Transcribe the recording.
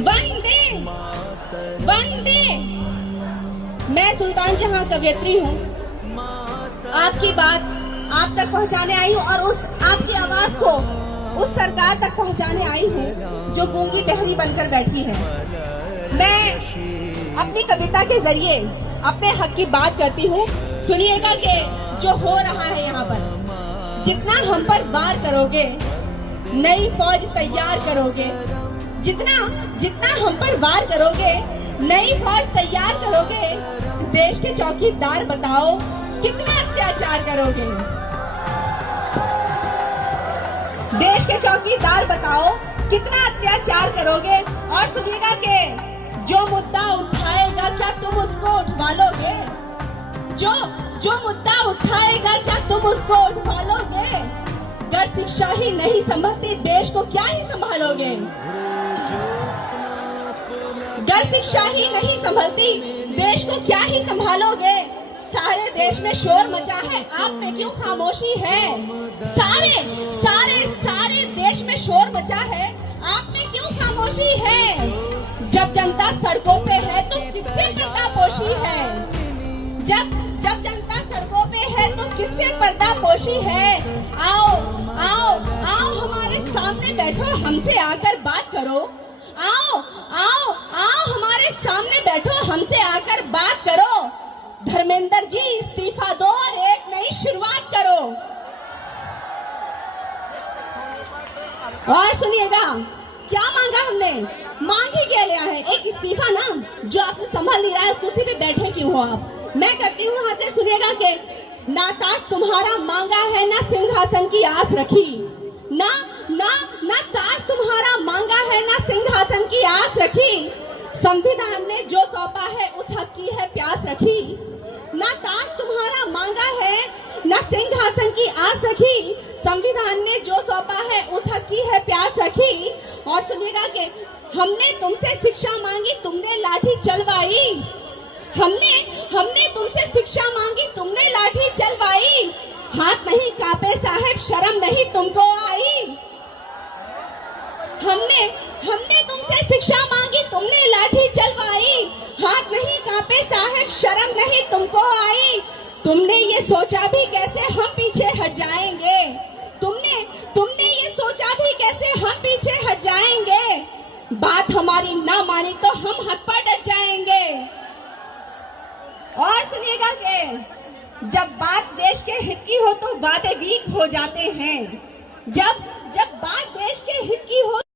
वंदे वंदे। मैं सुल्तान जहां कवियत्री हूँ, आपकी बात आप तक पहुंचाने आई हूँ और उस आपकी आवाज को उस सरकार तक पहुंचाने आई हूँ जो गूंगी बहरी बनकर बैठी है। मैं अपनी कविता के जरिए अपने हक की बात करती हूँ। सुनिएगा कि जो हो रहा है यहाँ पर, जितना हम पर वार करोगे, नई फौज तैयार करोगे, जितना हम पर वार करोगे, नई फौज तैयार करोगे, देश के चौकीदार बताओ कितना अत्याचार करोगे। देश के चौकीदार बताओ कितना अत्याचार करोगे। और सुनिएगा कि जो मुद्दा उठाएगा क्या तुम उसको उठवा लोगे? जो मुद्दा उठाएगा क्या तुम उसको उठवा लोगे? अगर शिक्षा ही नहीं संभलती देश को क्या ही संभालोगे? अगर शिक्षा ही नहीं संभलती देश को क्या ही संभालोगे? सारे देश में शोर मचा है, आप में क्यों खामोशी है? सारे देश में शोर मचा है, आप में क्यों खामोशी है? जब जनता सड़कों पे है तो किससे पर्दापोशी है? जब जनता सड़कों पे है तो किससे पर्दापोशी है? आओ हमारे सामने बैठो, हमसे आकर बात करो। आओ हमारे सामने बैठो, हमसे आकर बात करो। धर्मेंद्र जी इस्तीफा दो और एक नई शुरुआत करो। और सुनिएगा क्या मांगा हमने, मांग ही क्या लिया है? एक इस्तीफा ना, जो आपसे संभल नहीं रहा है, उस कुर्सी पे बैठे क्यों हो आप? मैं करती हूँ हाथ से। सुनिएगा कि ना ताज तुम्हारा मांगा है, ना सिंहासन की आस रखी। ना ताज तुम्हारा मांगा है, ना सिंहासन की आस रखी। संविधान ने जो सौंपा है उस हक की है प्यास रखी। ना ताज तुम्हारा मांगा है, ना सिंहासन की आस रखी। संविधान ने जो सौंपा है उस हक की है प्यास रखी। और सुनिएगा कि हमने तुमसे शिक्षा मांगी, तुमने लाठी चलवाई। हमने तुमसे शिक्षा मांगी, तुमने लाठी चलवाई। हाथ नहीं कांपे साहब, शर्म नहीं तुमको आई। हमने तुमसे शिक्षा मांगी, तुमने लाठी चलवाई। हाथ नहीं कांपे साहब, शर्म नहीं तुमको आई। तुमने ये सोचा भी कैसे हम पीछे हट जाएंगे? तुमने ये सोचा भी कैसे हम पीछे हट जाएंगे? बात हमारी ना मानी तो हम हद पर डट जाएंगे। और सुनिएगा कि जब बात देश के हित की हो तो वादे वीक हो जाते हैं। जब बात देश के हित की हो